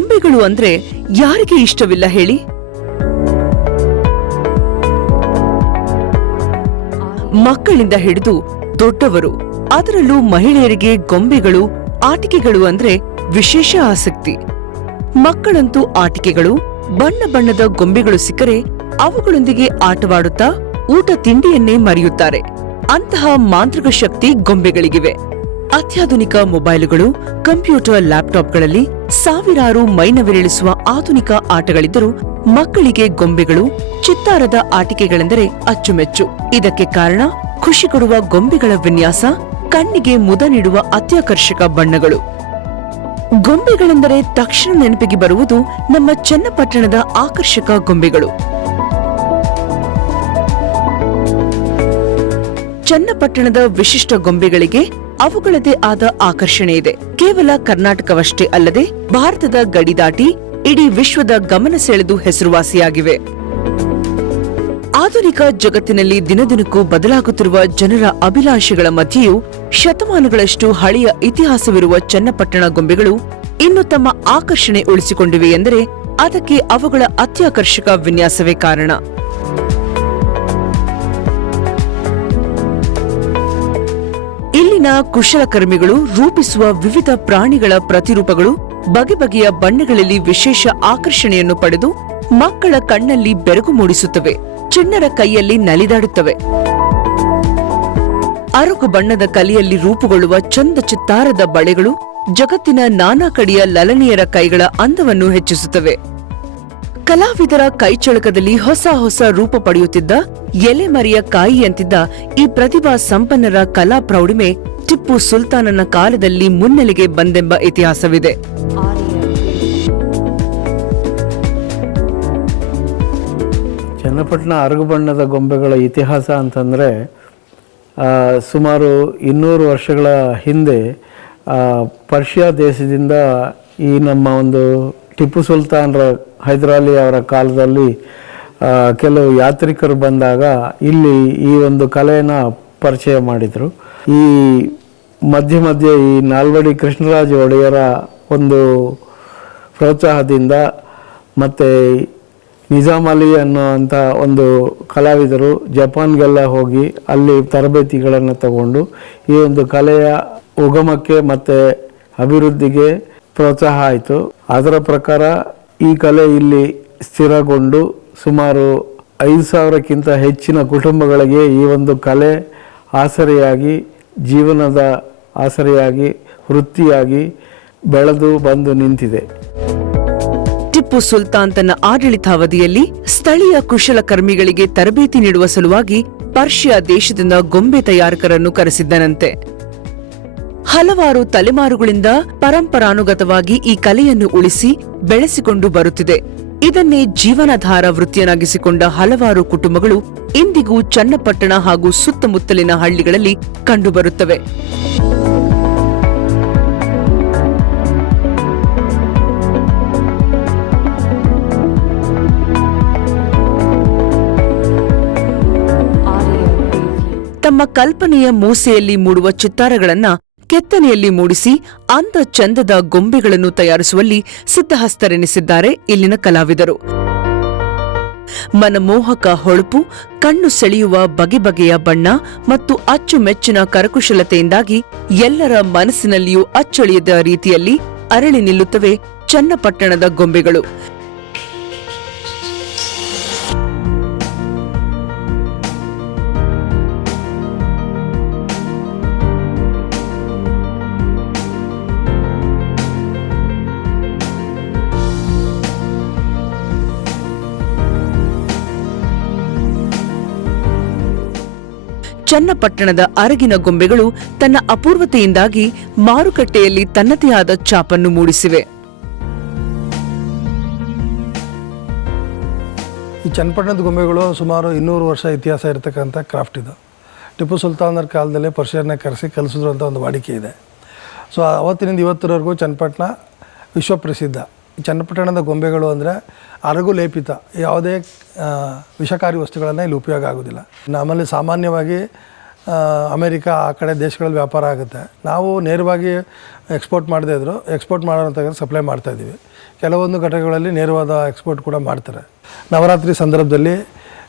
ಗೊಂಬೆಗಳು ಅಂದ್ರೆ ಯಾರಿಗೆ ಇಷ್ಟವಿಲ್ಲ ಹೇಳಿ? ಮಕ್ಕಳಿಂದ ಹಿಡಿದು ದೊಡ್ಡವರು, ಅದರಲ್ಲೂ ಮಹಿಳೆಯರಿಗೆ ಗೊಂಬೆಗಳು, ಆಟಿಕೆಗಳು ಅಂದ್ರೆ ವಿಶೇಷ ಆಸಕ್ತಿ. ಮಕ್ಕಳಂತೂ ಆಟಿಕೆಗಳು, ಬಣ್ಣ ಬಣ್ಣದ ಗೊಂಬೆಗಳು ಸಿಕ್ಕರೆ ಅವುಗಳೊಂದಿಗೆ ಆಟವಾಡುತ್ತಾ ಊಟ ತಿಂಡಿಯನ್ನೇ ಮರೆಯುತ್ತಾರೆ. ಅಂತಹ ಮಾಂತ್ರಿಕ ಶಕ್ತಿ ಗೊಂಬೆಗಳಿಗಿವೆ. ಅತ್ಯಾಧುನಿಕ ಮೊಬೈಲುಗಳು, ಕಂಪ್ಯೂಟರ್ ಲ್ಯಾಪ್ಟಾಪ್ಗಳಲ್ಲಿ ಸಾವಿರಾರು ಮೈನವಿರಿಳಿಸುವ ಆಧುನಿಕ ಆಟಗಳಿದ್ದರೂ ಮಕ್ಕಳಿಗೆ ಗೊಂಬೆಗಳು, ಚಿತ್ತಾರದ ಆಟಿಕೆಗಳೆಂದರೆ ಅಚ್ಚುಮೆಚ್ಚು. ಇದಕ್ಕೆ ಕಾರಣ ಖುಷಿ ಕೊಡುವ ಗೊಂಬೆಗಳ ವಿನ್ಯಾಸ, ಕಣ್ಣಿಗೆ ಮುದ ನೀಡುವ ಅತ್ಯಾಕರ್ಷಕ ಬಣ್ಣಗಳು. ಗೊಂಬೆಗಳೆಂದರೆ ತಕ್ಷಣ ನೆನಪಿಗೆ ಬರುವುದು ನಮ್ಮ ಚನ್ನಪಟ್ಟಣದ ಆಕರ್ಷಕ ಗೊಂಬೆಗಳು. ಚನ್ನಪಟ್ಟಣದ ವಿಶಿಷ್ಟ ಗೊಂಬೆಗಳಿಗೆ ಅವುಗಳದೇ ಆದ ಆಕರ್ಷಣೆ ಇದೆ. ಕೇವಲ ಕರ್ನಾಟಕವಷ್ಟೇ ಅಲ್ಲದೆ ಭಾರತದ ಗಡಿ ದಾಟಿ ಇಡೀ ವಿಶ್ವದ ಗಮನ ಸೆಳೆದು ಹೆಸರುವಾಸಿಯಾಗಿವೆ. ಆಧುನಿಕ ಜಗತ್ತಿನಲ್ಲಿ ದಿನದಿನಕ್ಕೂ ಬದಲಾಗುತ್ತಿರುವ ಜನರ ಅಭಿಲಾಷೆಗಳ ಮಧ್ಯೆಯೂ ಶತಮಾನಗಳಷ್ಟು ಹಳೆಯ ಇತಿಹಾಸವಿರುವ ಚನ್ನಪಟ್ಟಣ ಗೊಂಬೆಗಳು ಇನ್ನು ತಮ್ಮ ಆಕರ್ಷಣೆ ಉಳಿಸಿಕೊಂಡಿವೆ ಎಂದರೆ ಅದಕ್ಕೆ ಅವುಗಳ ಅತ್ಯಾಕರ್ಷಕ ವಿನ್ಯಾಸವೇ ಕಾರಣ. ಇಲ್ಲಿನ ಕುಶಲಕರ್ಮಿಗಳು ರೂಪಿಸುವ ವಿವಿಧ ಪ್ರಾಣಿಗಳ ಪ್ರತಿರೂಪಗಳು ಬಗೆ ಬಗೆಯ ಬಣ್ಣಗಳಲ್ಲಿ ವಿಶೇಷ ಆಕರ್ಷಣೆಯನ್ನು ಪಡೆದು ಮಕ್ಕಳ ಕಣ್ಣಲ್ಲಿ ಬೆರಗು ಮೂಡಿಸುತ್ತವೆ, ಚಿಣ್ಣರ ಕೈಯಲ್ಲಿ ನಲಿದಾಡುತ್ತವೆ. ಅರಗು ಬಣ್ಣದ ಕಲಿಯಲ್ಲಿ ರೂಪುಗೊಳ್ಳುವ ಚಂದ ಚಿತ್ತಾರದ ಬಳೆಗಳು ಜಗತ್ತಿನ ನಾನಾ ಕಡೆಯ ಲಲನೆಯರ ಕೈಗಳ ಅಂದವನ್ನು ಹೆಚ್ಚಿಸುತ್ತವೆ. ಕಲಾವಿದರ ಕೈಚಳಕದಲ್ಲಿ ಹೊಸ ಹೊಸ ರೂಪ ಪಡೆಯುತ್ತಿದ್ದ ಎಲೆಮರಿಯ ಕಾಯಿಯಂತಿದ್ದ ಈ ಪ್ರತಿಭಾ ಸಂಪನ್ನರ ಕಲಾ ಪ್ರೌಢಿಮೆ ಟಿಪ್ಪು ಸುಲ್ತಾನನ ಕಾಲದಲ್ಲಿ ಮುನ್ನೆಲೆಗೆ ಬಂದೆಂಬ ಇತಿಹಾಸವಿದೆ. ಚನ್ನಪಟ್ಟಣ ಅರಗು ಬಣ್ಣದ ಗೊಂಬೆಗಳ ಇತಿಹಾಸ ಅಂತಂದರೆ ಸುಮಾರು ಇನ್ನೂರು ವರ್ಷಗಳ ಹಿಂದೆ ಪರ್ಷಿಯಾ ದೇಶದಿಂದ ಈ ನಮ್ಮ ಒಂದು ಟಿಪ್ಪು ಸುಲ್ತಾನ್ರ ಹೈದರಾಲಿ ಅವರ ಕಾಲದಲ್ಲಿ ಕೆಲವು ಯಾತ್ರಿಕರು ಬಂದಾಗ ಇಲ್ಲಿ ಈ ಒಂದು ಕಲೆಯನ್ನು ಪರಿಚಯ ಮಾಡಿದರು. ಈ ಮಧ್ಯೆ ಮಧ್ಯೆ ಈ ನಾಲ್ವಡಿ ಕೃಷ್ಣರಾಜ ಒಡೆಯರ ಒಂದು ಪ್ರೋತ್ಸಾಹದಿಂದ ಮತ್ತು ನಿಜಾಮ್ ಅಲಿ ಅನ್ನೋವಂಥ ಒಂದು ಕಲಾವಿದರು ಜಪಾನ್ಗೆಲ್ಲ ಹೋಗಿ ಅಲ್ಲಿ ತರಬೇತಿಗಳನ್ನು ತಗೊಂಡು ಈ ಒಂದು ಕಲೆಯ ಉಗಮಕ್ಕೆ ಮತ್ತು ಅಭಿವೃದ್ಧಿಗೆ ಪ್ರೋತ್ಸಾಹ ಆಯಿತು. ಅದರ ಪ್ರಕಾರ ಈ ಕಲೆ ಇಲ್ಲಿ ಸ್ಥಿರಗೊಂಡು ಸುಮಾರು ಐದು ಸಾವಿರಕ್ಕಿಂತ ಹೆಚ್ಚಿನ ಕುಟುಂಬಗಳಿಗೆ ಈ ಒಂದು ಕಲೆ ಆಸರೆಯಾಗಿ ಜೀವನದ ಆಸರೆಯಾಗಿ, ವೃತ್ತಿಯಾಗಿ ಬೆಳೆದು ಬಂದು ನಿಂತಿದೆ. ಟಿಪ್ಪು ಸುಲ್ತಾನ್ ತನ್ನ ಆಡಳಿತಾವಧಿಯಲ್ಲಿ ಸ್ಥಳೀಯ ಕುಶಲಕರ್ಮಿಗಳಿಗೆ ತರಬೇತಿ ನೀಡುವ ಸಲುವಾಗಿ ಪರ್ಷಿಯಾ ದೇಶದಿಂದ ಗೊಂಬೆ ತಯಾರಕರನ್ನು ಕರೆಸಿದ್ದನಂತೆ. ಹಲವಾರು ತಲೆಮಾರುಗಳಿಂದ ಪರಂಪರಾನುಗತವಾಗಿ ಈ ಕಲೆಯನ್ನು ಉಳಿಸಿ ಬೆಳೆಸಿಕೊಂಡು ಬರುತ್ತಿದೆ. ಇದನ್ನೇ ಜೀವನಾಧಾರ ವೃತ್ತಿಯನ್ನಾಗಿಸಿಕೊಂಡ ಹಲವಾರು ಕುಟುಂಬಗಳು ಇಂದಿಗೂ ಚನ್ನಪಟ್ಟಣ ಹಾಗೂ ಸುತ್ತಮುತ್ತಲಿನ ಹಳ್ಳಿಗಳಲ್ಲಿ ಕಂಡುಬರುತ್ತವೆ. ತಮ್ಮ ಕಲ್ಪನೆಯ ಮೂಸೆಯಲ್ಲಿ ಮೂಡುವ ಚಿತ್ತಾರಗಳನ್ನ ಕೆತ್ತನೆಯಲ್ಲಿ ಮೂಡಿಸಿ ಅಂದ ಚಂದದ ಗೊಂಬೆಗಳನ್ನು ತಯಾರಿಸುವಲ್ಲಿ ಸಿದ್ಧಹಸ್ತರೆನಿಸಿದ್ದಾರೆ ಇಲ್ಲಿನ ಕಲಾವಿದರು. ಮನಮೋಹಕ ಹೊಳಪು, ಕಣ್ಣು ಸೆಳೆಯುವ ಬಗೆ ಬಗೆಯ ಬಣ್ಣ ಮತ್ತು ಅಚ್ಚುಮೆಚ್ಚಿನ ಕರಕುಶಲತೆಯಿಂದಾಗಿ ಎಲ್ಲರ ಮನಸ್ಸಿನಲ್ಲಿಯೂ ಅಚ್ಚಳಿಯದ ರೀತಿಯಲ್ಲಿ ಅರಳಿ ನಿಲ್ಲುತ್ತವೆ ಚನ್ನಪಟ್ಟಣದ ಗೊಂಬೆಗಳು. ಚನ್ನಪಟ್ಟಣದ ಅರಗಿನ ಗೊಂಬೆಗಳು ತನ್ನ ಅಪೂರ್ವತೆಯಿಂದಾಗಿ ಮಾರುಕಟ್ಟೆಯಲ್ಲಿ ತನ್ನದೇ ಆದ ಛಾಪನ್ನು ಮೂಡಿಸಿವೆ. ಈ ಚನ್ನಪಟ್ಟಣದ ಗೊಂಬೆಗಳು ಸುಮಾರು ಇನ್ನೂರು ವರ್ಷ ಇತಿಹಾಸ ಇರತಕ್ಕಂಥ ಕ್ರಾಫ್ಟ್ ಇದು. ಟಿಪ್ಪು ಸುಲ್ತಾನರ ಕಾಲದಲ್ಲೇ ಪರ್ಷಿಯನ್ನ ಕರೆಸಿ ಕಲಿಸಿದ್ರು ಒಂದು ವಾಡಿಕೆ ಇದೆ. ಸೊ, ಅವತ್ತಿನಿಂದ ಇವತ್ತರವರೆಗೂ ಚನ್ನಪಟ್ಟಣ ವಿಶ್ವಪ್ರಸಿದ್ಧ. ಚನ್ನಪಟ್ಟಣದ ಗೊಂಬೆಗಳು ಅಂದರೆ ಅರಗು ಲೇಪಿತ, ಯಾವುದೇ ವಿಷಕಾರಿ ವಸ್ತುಗಳನ್ನು ಇಲ್ಲಿ ಉಪಯೋಗ ಆಗೋದಿಲ್ಲ. ನಮ್ಮಲ್ಲಿ ಸಾಮಾನ್ಯವಾಗಿ ಅಮೇರಿಕ, ಆ ಕಡೆ ದೇಶಗಳಲ್ಲಿ ವ್ಯಾಪಾರ ಆಗುತ್ತೆ. ನಾವು ನೇರವಾಗಿ ಎಕ್ಸ್ಪೋರ್ಟ್ ಮಾಡದೇ ಇದ್ದರು ಎಕ್ಸ್ಪೋರ್ಟ್ ಮಾಡೋಂಥ ಸಪ್ಲೈ ಮಾಡ್ತಾಯಿದ್ದೀವಿ ಕೆಲವೊಂದು ಘಟಕಗಳಲ್ಲಿ ನೇರವಾದ ಎಕ್ಸ್ಪೋರ್ಟ್ ಕೂಡ ಮಾಡ್ತಾರೆ. ನವರಾತ್ರಿ ಸಂದರ್ಭದಲ್ಲಿ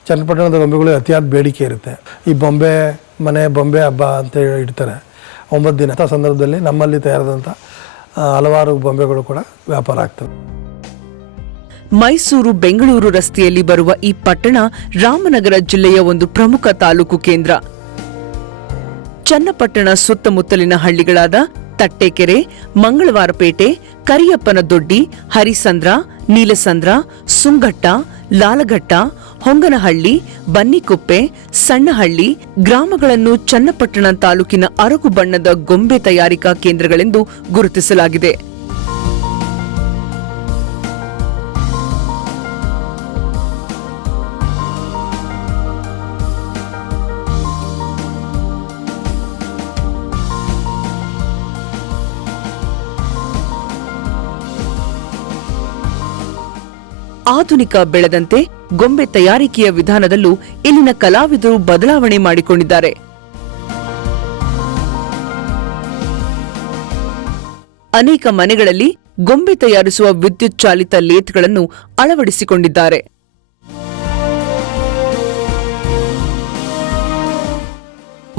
ಚನ್ನಪಟ್ಟಣದ ಗೊಂಬೆಗಳು ಅತಿಯಾದ ಬೇಡಿಕೆ ಇರುತ್ತೆ. ಈ ಬೊಂಬೆ ಮನೆ, ಬೊಂಬೆ ಹಬ್ಬ ಅಂತ ಇಡ್ತಾರೆ. ಒಂಬತ್ತು ದಿನ. ಸಂದರ್ಭದಲ್ಲಿ ನಮ್ಮಲ್ಲಿ ತಯಾರಾದಂಥ ಹಲವಾರು ಬೊಂಬೆಗಳು ಕೂಡ ವ್ಯಾಪಾರ ಆಗ್ತವೆ. ಮೈಸೂರು ಬೆಂಗಳೂರು ರಸ್ತೆಯಲ್ಲಿ ಬರುವ ಈ ಪಟ್ಟಣ ರಾಮನಗರ ಜಿಲ್ಲೆಯ ಒಂದು ಪ್ರಮುಖ ತಾಲೂಕು ಕೇಂದ್ರ. ಚನ್ನಪಟ್ಟಣ ಸುತ್ತಮುತ್ತಲಿನ ಹಳ್ಳಿಗಳಾದ ತಟ್ಟೆಕೆರೆ, ಮಂಗಳವಾರಪೇಟೆ ಕರಿಯಪ್ಪನ ದೊಡ್ಡಿ ಹರಿಸಂದ್ರ, ನೀಲಸಂದ್ರ, ಸುಂಗಟ್ಟ, ಲಾಲಘಟ್ಟ ಹೊಂಗನಹಳ್ಳಿ ಬನ್ನಿಕುಪ್ಪೆ ಸಣ್ಣಹಳ್ಳಿ ಗ್ರಾಮಗಳನ್ನು ಚನ್ನಪಟ್ಟಣ ತಾಲೂಕಿನ ಅರಗು ಬಣ್ಣದ ಗೊಂಬೆ ತಯಾರಿಕಾ ಕೇಂದ್ರಗಳೆಂದು ಗುರುತಿಸಲಾಗಿದೆ. ಆಧುನಿಕ ಬೆಳೆದಂತೆ ಗೊಂಬೆ ತಯಾರಿಕೆಯ ವಿಧಾನದಲ್ಲೂ ಇಲ್ಲಿನ ಕಲಾವಿದರು ಬದಲಾವಣೆ ಮಾಡಿಕೊಂಡಿದ್ದಾರೆ. ಅನೇಕ ಮನೆಗಳಲ್ಲಿ ಗೊಂಬೆ ತಯಾರಿಸುವ ವಿದ್ಯುತ್ ಚಾಲಿತ ಲೇತ್ಗಳನ್ನು ಅಳವಡಿಸಿಕೊಂಡಿದ್ದಾರೆ.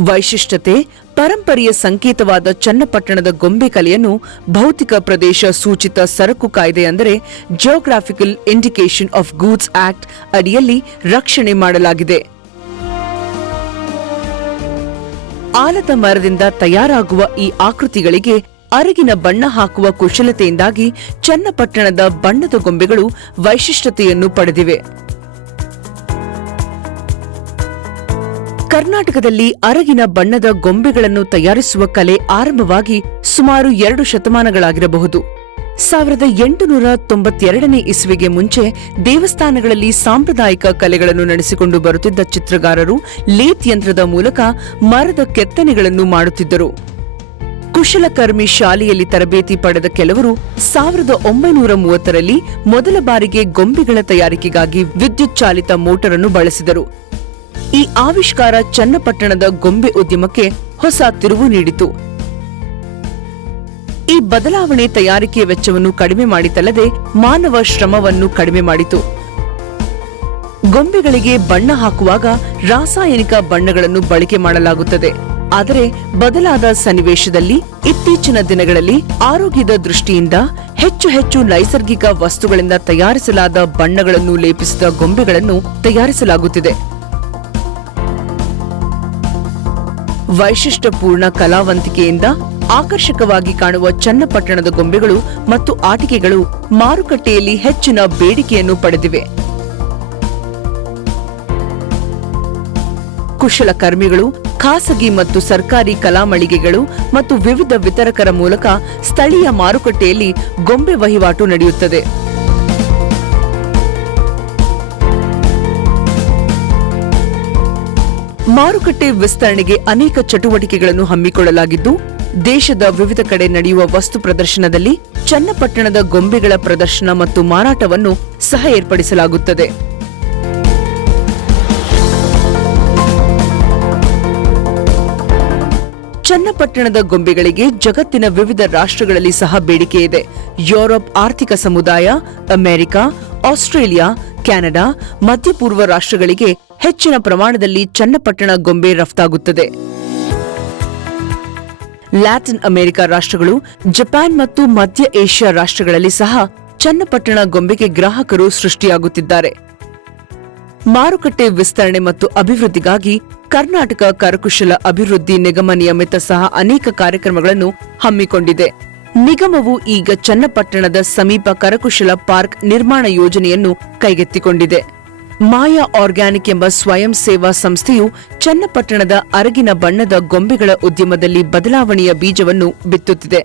ವೈಶಿಷ್ಟ್ಯತೆ ಪರಂಪರೆಯ ಸಂಕೇತವಾದ ಚನ್ನಪಟ್ಟಣದ ಗೊಂಬೆ ಕಲೆಯನ್ನು ಭೌತಿಕ ಪ್ರದೇಶ ಸೂಚಿತ ಸರಕು ಕಾಯ್ದೆ ಅಂದರೆ geographical indication of goods act ಅಡಿಯಲ್ಲಿ ರಕ್ಷಣೆ ಮಾಡಲಾಗಿದೆ. ಆಲದ ಮರದಿಂದ ತಯಾರಾಗುವ ಈ ಆಕೃತಿಗಳಿಗೆ ಅರಗಿನ ಬಣ್ಣ ಹಾಕುವ ಕುಶಲತೆಯಿಂದಾಗಿ ಚನ್ನಪಟ್ಟಣದ ಬಣ್ಣದ ಗೊಂಬೆಗಳು ವೈಶಿಷ್ಟ್ಯತೆಯನ್ನು ಪಡೆದಿವೆ. ಕರ್ನಾಟಕದಲ್ಲಿ ಅರಗಿನ ಬಣ್ಣದ ಗೊಂಬೆಗಳನ್ನು ತಯಾರಿಸುವ ಕಲೆ ಆರಂಭವಾಗಿ ಸುಮಾರು ಎರಡು ಶತಮಾನಗಳಾಗಿರಬಹುದು. ಸಾವಿರದ ಎಂಟುನೂರ ತೊಂಬತ್ತೆರಡನೇ ಇಸುವಿಗೆ ಮುಂಚೆ ದೇವಸ್ಥಾನಗಳಲ್ಲಿ ಸಾಂಪ್ರದಾಯಿಕ ಕಲೆಗಳನ್ನು ನಡೆಸಿಕೊಂಡು ಬರುತ್ತಿದ್ದ ಚಿತ್ರಗಾರರು ಲೇತ್ ಯಂತ್ರದ ಮೂಲಕ ಮರದ ಕೆತ್ತನೆಗಳನ್ನು ಮಾಡುತ್ತಿದ್ದರು. ಕುಶಲಕರ್ಮಿ ಶಾಲೆಯಲ್ಲಿ ತರಬೇತಿ ಪಡೆದ ಕೆಲವರು ಸಾವಿರದ ಒಂಬೈನೂರ ಮೂವತ್ತರಲ್ಲಿ ಮೊದಲ ಬಾರಿಗೆ ಗೊಂಬೆಗಳ ತಯಾರಿಕೆಗಾಗಿ ವಿದ್ಯುತ್ ಚಾಲಿತ ಮೋಟರ್ ಅನ್ನು ಬಳಸಿದರು. ಈ ಆವಿಷ್ಕಾರ ಚನ್ನಪಟ್ಟಣದ ಗೊಂಬೆ ಉದ್ಯಮಕ್ಕೆ ಹೊಸ ತಿರುವು ನೀಡಿತು. ಈ ಬದಲಾವಣೆ ತಯಾರಿಕೆಯ ವೆಚ್ಚವನ್ನು ಕಡಿಮೆ ಮಾಡಿತಲ್ಲದೆ ಮಾನವ ಶ್ರಮವನ್ನು ಕಡಿಮೆ ಮಾಡಿತು. ಗೊಂಬೆಗಳಿಗೆ ಬಣ್ಣ ಹಾಕುವಾಗ ರಾಸಾಯನಿಕ ಬಣ್ಣಗಳನ್ನು ಬಳಕೆ ಮಾಡಲಾಗುತ್ತದೆ. ಆದರೆ ಬದಲಾದ ಸನ್ನಿವೇಶದಲ್ಲಿ ಇತ್ತೀಚಿನ ದಿನಗಳಲ್ಲಿ ಆರೋಗ್ಯದ ದೃಷ್ಟಿಯಿಂದ ಹೆಚ್ಚು ಹೆಚ್ಚು ನೈಸರ್ಗಿಕ ವಸ್ತುಗಳಿಂದ ತಯಾರಿಸಲಾದ ಬಣ್ಣಗಳನ್ನು ಲೇಪಿಸಿದ ಗೊಂಬೆಗಳನ್ನು ತಯಾರಿಸಲಾಗುತ್ತಿದೆ. ವೈಶಿಷ್ಟ್ಯಪೂರ್ಣ ಕಲಾವಂತಿಕೆಯಿಂದ ಆಕರ್ಷಕವಾಗಿ ಕಾಣುವ ಚನ್ನಪಟ್ಟಣದ ಗೊಂಬೆಗಳು ಮತ್ತು ಆಟಿಕೆಗಳು ಮಾರುಕಟ್ಟೆಯಲ್ಲಿ ಹೆಚ್ಚಿನ ಬೇಡಿಕೆಯನ್ನು ಪಡೆದಿವೆ. ಕುಶಲಕರ್ಮಿಗಳು ಖಾಸಗಿ ಮತ್ತು ಸರ್ಕಾರಿ ಕಲಾಮಳಿಗೆಗಳು ಮತ್ತು ವಿವಿಧ ವಿತರಕರ ಮೂಲಕ ಸ್ಥಳೀಯ ಮಾರುಕಟ್ಟೆಯಲ್ಲಿ ಗೊಂಬೆ ವಹಿವಾಟು ನಡೆಯುತ್ತದೆ. ಮಾರುಕಟ್ಟೆ ವಿಸ್ತರಣೆಗೆ ಅನೇಕ ಚಟುವಟಿಕೆಗಳನ್ನು ಹಮ್ಮಿಕೊಳ್ಳಲಾಗಿದ್ದು, ದೇಶದ ವಿವಿಧ ಕಡೆ ನಡೆಯುವ ವಸ್ತು ಪ್ರದರ್ಶನದಲ್ಲಿ ಚನ್ನಪಟ್ಟಣದ ಗೊಂಬೆಗಳ ಪ್ರದರ್ಶನ ಮತ್ತು ಮಾರಾಟವನ್ನು ಸಹ ಏರ್ಪಡಿಸಲಾಗುತ್ತದೆ. ಚನ್ನಪಟ್ಟಣದ ಗೊಂಬೆಗಳಿಗೆ ಜಗತ್ತಿನ ವಿವಿಧ ರಾಷ್ಟ್ರಗಳಲ್ಲಿ ಸಹ ಬೇಡಿಕೆ ಇದೆ. ಯುರೋಪ್ ಆರ್ಥಿಕ ಸಮುದಾಯ, ಅಮೆರಿಕ, ಆಸ್ಟ್ರೇಲಿಯಾ, ಕೆನಡಾ, ಮಧ್ಯಪೂರ್ವ ರಾಷ್ಟ್ರಗಳಿಗೆ ಹೆಚ್ಚಿನ ಪ್ರಮಾಣದಲ್ಲಿ ಚನ್ನಪಟ್ಟಣ ಗೊಂಬೆ ರಫ್ತಾಗುತ್ತದೆ. ಲ್ಯಾಟಿನ್ ಅಮೆರಿಕ ರಾಷ್ಟ್ರಗಳು, ಜಪಾನ್ ಮತ್ತು ಮಧ್ಯ ಏಷ್ಯಾ ರಾಷ್ಟ್ರಗಳಲ್ಲಿ ಸಹ ಚನ್ನಪಟ್ಟಣ ಗೊಂಬೆಗೆ ಗ್ರಾಹಕರು ಸೃಷ್ಟಿಯಾಗುತ್ತಿದ್ದಾರೆ. ಮಾರುಕಟ್ಟೆ ವಿಸ್ತರಣೆ ಮತ್ತು ಅಭಿವೃದ್ಧಿಗಾಗಿ ಕರ್ನಾಟಕ ಕರಕುಶಲ ಅಭಿವೃದ್ಧಿ ನಿಗಮ ನಿಯಮಿತ ಸಹ ಅನೇಕ ಕಾರ್ಯಕ್ರಮಗಳನ್ನು ಹಮ್ಮಿಕೊಂಡಿದೆ. ನಿಗಮವು ಈಗ ಚನ್ನಪಟ್ಟಣದ ಸಮೀಪ ಕರಕುಶಲ ಪಾರ್ಕ್ ನಿರ್ಮಾಣ ಯೋಜನೆಯನ್ನು ಕೈಗೆತ್ತಿಕೊಂಡಿದೆ. ಮಾಯಾ ಆರ್ಗ್ಯಾನಿಕ್ ಎಂಬ ಸ್ವಯಂ ಸೇವಾ ಸಂಸ್ಥೆಯು ಚನ್ನಪಟ್ಟಣದ ಅರಗಿನ ಬಣ್ಣದ ಗೊಂಬೆಗಳ ಉದ್ಯಮದಲ್ಲಿ ಬದಲಾವಣೆಯ ಬೀಜವನ್ನು ಬಿತ್ತುತ್ತಿದೆ.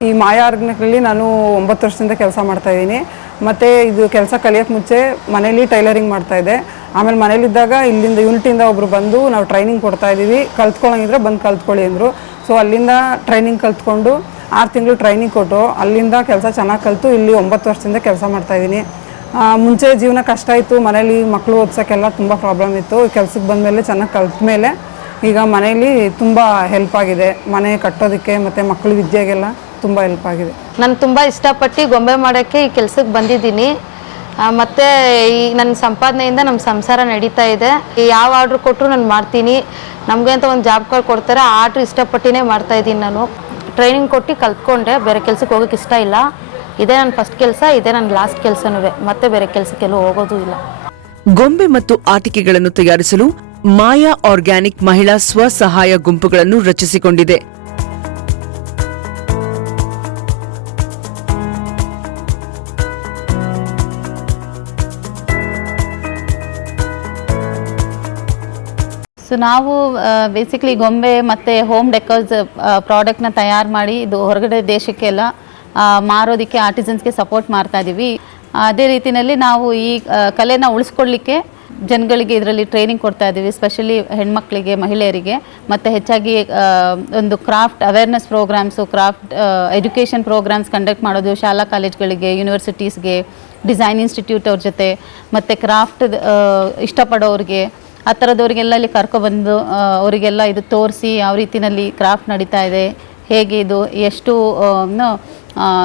ಈ ಮಾಯಾ ಆರ್ಗ್ಯಾನಿಕ್ ನಾನು ಒಂಬತ್ತು ವರ್ಷದಿಂದ ಕೆಲಸ ಮಾಡ್ತಾ ಇದ್ದೀನಿ. ಮತ್ತು ಇದು ಕೆಲಸ ಕಲಿಯೋಕ್ಕೆ ಮುಂಚೆ ಮನೇಲಿ ಟೈಲರಿಂಗ್ ಮಾಡ್ತಾ ಇದ್ದೆ. ಆಮೇಲೆ ಮನೇಲಿದ್ದಾಗ ಇಲ್ಲಿಂದ ಯೂನಿಟಿಂದ ಒಬ್ಬರು ಬಂದು ನಾವು ಟ್ರೈನಿಂಗ್ ಕೊಡ್ತಾ ಇದ್ದೀವಿ. ಕಲ್ತ್ಕೊಳ್ಳೋಂಗಿದ್ರೆ ಬಂದು ಕಲ್ತ್ಕೊಳ್ಳಿ ಅಂದರು. ಸೊ ಅಲ್ಲಿಂದ ಟ್ರೈನಿಂಗ್ ಕಲ್ತ್ಕೊಂಡು ಆರು ತಿಂಗಳು ಟ್ರೈನಿಂಗ್ ಕೊಟ್ಟು ಅಲ್ಲಿಂದ ಕೆಲಸ ಚೆನ್ನಾಗಿ ಕಲಿತು ಇಲ್ಲಿ ಒಂಬತ್ತು ವರ್ಷದಿಂದ ಕೆಲಸ ಮಾಡ್ತಾ ಇದ್ದೀನಿ. ಮುಂಚೆ ಜೀವನ ಕಷ್ಟ ಇತ್ತು. ಮನೇಲಿ ಮಕ್ಕಳು ಓದ್ಸೋಕ್ಕೆಲ್ಲ ತುಂಬ ಪ್ರಾಬ್ಲಮ್ ಇತ್ತು. ಕೆಲ್ಸಕ್ಕೆ ಬಂದಮೇಲೆ ಚೆನ್ನಾಗಿ ಕಲ್ತ ಮೇಲೆ ಈಗ ಮನೇಲಿ ತುಂಬ ಹೆಲ್ಪ್ ಆಗಿದೆ. ಮನೆ ಕಟ್ಟೋದಕ್ಕೆ ಮತ್ತು ಮಕ್ಕಳ ವಿದ್ಯೆಗೆಲ್ಲ. ತುಂಬ ಹೆಲ್ಪ್ ಆಗಿದೆ. ನಾನು ತುಂಬ ಇಷ್ಟಪಟ್ಟು ಗೊಂಬೆ ಮಾಡೋಕ್ಕೆ ಈ ಕೆಲ್ಸಕ್ಕೆ ಬಂದಿದ್ದೀನಿ. ಮತ್ತು ಈ ನನ್ನ ಸಂಪಾದನೆಯಿಂದ ನಮ್ಮ ಸಂಸಾರ ನಡೀತಾ ಇದೆ. ಯಾವ ಆರ್ಡ್ರ್ ಕೊಟ್ಟರು ನಾನು ಮಾಡ್ತೀನಿ. ನಮಗೆ ಅಂತ ಒಂದು ಜಾಬ್ ಕಾರ್ಡ್ ಕೊಡ್ತಾರೆ ಆ ಆರ್ಡ್ರ್ ಇಷ್ಟಪಟ್ಟಿನೇ ಮಾಡ್ತಾ ಇದ್ದೀನಿ ನಾನು. ಟ್ರೈನಿಂಗ್ ಕೊಟ್ಟು ಕಲ್ತ್ಕೊಂಡೆ ಬೇರೆ ಕೆಲ್ಸಕ್ಕೆ ಹೋಗೋಕ್ಕೆ ಇಷ್ಟ ಇಲ್ಲ. ಇದೇ ನನ್ನ ಫಸ್ಟ್ ಕೆಲಸ ಇದೇ ನನ್ನ ಲಾಸ್ಟ್ ಕೆಲಸನೂ ಮತ್ತೆ ಬೇರೆ ಕೆಲಸಕ್ಕೆಲ್ಲೂ ಹೋಗೋದು ಇಲ್ಲ. ಗೊಂಬೆ ಮತ್ತು ಆಟಿಕೆಗಳನ್ನು ತಯಾರಿಸಲು ಮಾಯಾ ಆರ್ಗ್ಯಾನಿಕ್ ಮಹಿಳಾ ಸ್ವಸಹಾಯ ಗುಂಪುಗಳನ್ನು ರಚಿಸಿಕೊಂಡಿದೆ. ಸೊ ನಾವು ಬೇಸಿಕ್ಲಿ ಗೊಂಬೆ ಮತ್ತು ಹೋಮ್ ಡೆಕೋರ್ಸ್ ಪ್ರಾಡಕ್ಟ್ನ ತಯಾರು ಮಾಡಿ ಇದು ಹೊರಗಡೆ ದೇಶಕ್ಕೆಲ್ಲ ಮಾರೋದಕ್ಕೆ ಆರ್ಟಿಸನ್ಸ್ಗೆ ಸಪೋರ್ಟ್ ಮಾಡ್ತಾ ಇದ್ದೀವಿ ಅದೇ ರೀತಿಯಲ್ಲಿ ನಾವು ಈ ಕಲೆನ ಉಳಿಸ್ಕೊಳ್ಳಿಕ್ಕೆ ಜನಗಳಿಗೆ ಇದರಲ್ಲಿ ಟ್ರೈನಿಂಗ್ ಕೊಡ್ತಾ ಇದ್ದೀವಿ ಸ್ಪೆಷಲಿ ಹೆಣ್ಮಕ್ಳಿಗೆ, ಮಹಿಳೆಯರಿಗೆ, ಮತ್ತು ಹೆಚ್ಚಾಗಿ ಒಂದು craft awareness programs craft education programs conduct ಮಾಡೋದು ಶಾಲಾ ಕಾಲೇಜ್ಗಳಿಗೆ ಯೂನಿವರ್ಸಿಟೀಸ್ಗೆ ಡಿಸೈನ್ ಇನ್ಸ್ಟಿಟ್ಯೂಟ್ ಅವ್ರ ಜೊತೆ, ಮತ್ತು ಕ್ರಾಫ್ಟ್ ಇಷ್ಟಪಡೋರಿಗೆ ಆ ಥರದವ್ರಿಗೆಲ್ಲ ಇಲ್ಲಿ ಕರ್ಕೊಬಂದು ಅವರಿಗೆಲ್ಲ ಇದು ತೋರಿಸಿ ಯಾವ ರೀತಿಯಲ್ಲಿ ಕ್ರಾಫ್ಟ್ ನಡೀತಾ ಇದೆ, ಹೇಗೆ ಇದು, ಎಷ್ಟು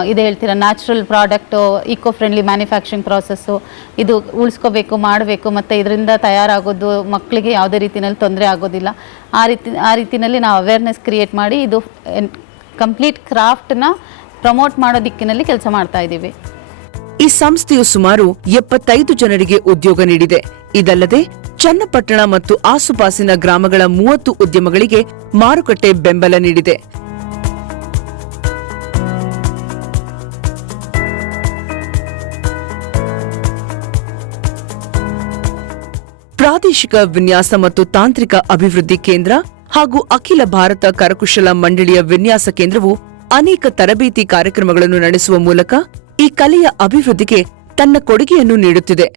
ಇದು ಹೇಳ್ತೀರಾ natural product eco friendly manufacturing process ಇದು ಉಳಿಸ್ಕೋಬೇಕು, ಮಾಡಬೇಕು, ಮತ್ತು ಇದರಿಂದ ತಯಾರಾಗೋದು ಮಕ್ಕಳಿಗೆ ಯಾವುದೇ ರೀತಿಯಲ್ಲಿ ತೊಂದರೆ ಆಗೋದಿಲ್ಲ. ಆ ರೀತಿ, ಆ ರೀತಿಯಲ್ಲಿ ನಾವು ಅವೇರ್ನೆಸ್ ಕ್ರಿಯೇಟ್ ಮಾಡಿ ಇದು ಕಂಪ್ಲೀಟ್ ಕ್ರಾಫ್ಟನ್ನ ಪ್ರಮೋಟ್ ಮಾಡೋ ದಿಕ್ಕಿನಲ್ಲಿ ಕೆಲಸ ಮಾಡ್ತಾ ಇದ್ದೀವಿ. ಈ ಸಂಸ್ಥೆಯು ಸುಮಾರು ಎಪ್ಪತ್ತೈದು ಜನರಿಗೆ ಉದ್ಯೋಗ ನೀಡಿದೆ. ಇದಲ್ಲದೆ, ಚನ್ನಪಟ್ಟಣ ಮತ್ತು ಆಸುಪಾಸಿನ ಗ್ರಾಮಗಳ ಮೂವತ್ತು ಉದ್ಯಮಗಳಿಗೆ ಮಾರುಕಟ್ಟೆ ಬೆಂಬಲ ನೀಡಿದೆ. ಪ್ರಾದೇಶಿಕ ವಿನ್ಯಾಸ ಮತ್ತು ತಾಂತ್ರಿಕ ಅಭಿವೃದ್ಧಿ ಕೇಂದ್ರ ಹಾಗೂ ಅಖಿಲ ಭಾರತ ಕರಕುಶಲ ಮಂಡಳಿಯ ವಿನ್ಯಾಸ ಕೇಂದ್ರವು ಅನೇಕ ತರಬೇತಿ ಕಾರ್ಯಕ್ರಮಗಳನ್ನು ನಡೆಸುವ ಮೂಲಕ ಈ ಕಲೆಯ ಅಭಿವೃದ್ಧಿಗೆ ತನ್ನ ಕೊಡುಗೆಯನ್ನು ನೀಡುತ್ತಿದೆ.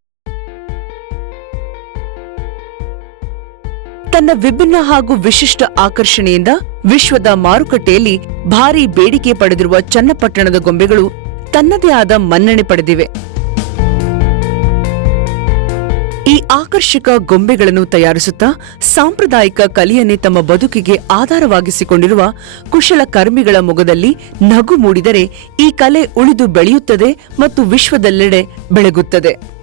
ತನ್ನ ವಿಭಿನ್ನ ಹಾಗೂ ವಿಶಿಷ್ಟ ಆಕರ್ಷಣೆಯಿಂದ ವಿಶ್ವದ ಮಾರುಕಟ್ಟೆಯಲ್ಲಿ ಭಾರೀ ಬೇಡಿಕೆ ಪಡೆದಿರುವ ಚನ್ನಪಟ್ಟಣದ ಗೊಂಬೆಗಳು ತನ್ನದೇ ಆದ ಮನ್ನಣೆ ಪಡೆದಿವೆ. ಈ ಆಕರ್ಷಕ ಗೊಂಬೆಗಳನ್ನು ತಯಾರಿಸುತ್ತಾ ಸಾಂಪ್ರದಾಯಿಕ ಕಲೆಯನ್ನೇ ತಮ್ಮ ಬದುಕಿಗೆ ಆಧಾರವಾಗಿಸಿಕೊಂಡಿರುವ ಕುಶಲ ಕರ್ಮಿಗಳ ಮೊಗದಲ್ಲಿ ನಗು ಮೂಡಿದರೆ ಈ ಕಲೆ ಉಳಿದು ಬೆಳೆಯುತ್ತದೆ ಮತ್ತು ವಿಶ್ವದೆಲ್ಲೆಡೆ ಬೆಳಗುತ್ತದೆ.